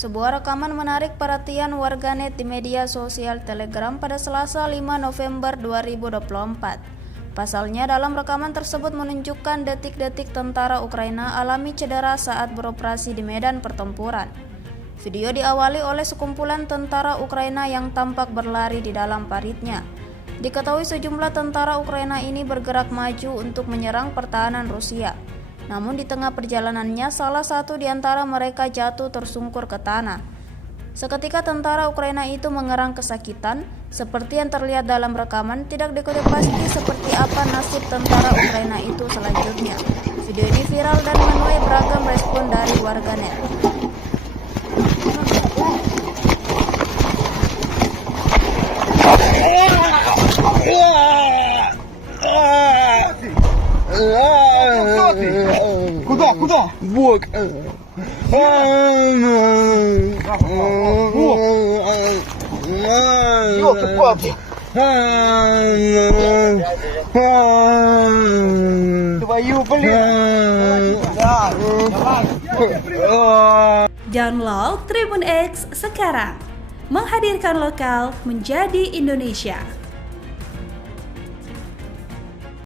Sebuah rekaman menarik perhatian warganet di media sosial Telegram pada Selasa 5 November 2024. Pasalnya, dalam rekaman tersebut menunjukkan detik-detik tentara Ukraina alami cedera saat beroperasi di medan pertempuran. Video diawali oleh sekumpulan tentara Ukraina yang tampak berlari di dalam paritnya. Diketahui sejumlah tentara Ukraina ini bergerak maju untuk menyerang pertahanan Rusia. Namun di tengah perjalanannya, salah satu di antara mereka jatuh tersungkur ke tanah. Seketika tentara Ukraina itu mengerang kesakitan, seperti yang terlihat dalam rekaman. Tidak diketahui pasti seperti apa nasib tentara Ukraina itu selanjutnya. Video ini viral dan menuai beragam respon dari warganet. Куда? Бок. Ёлки-палки! Твою, блин! Да, давай! Download Tribun X sekarang, menghadirkan lokal menjadi Indonesia.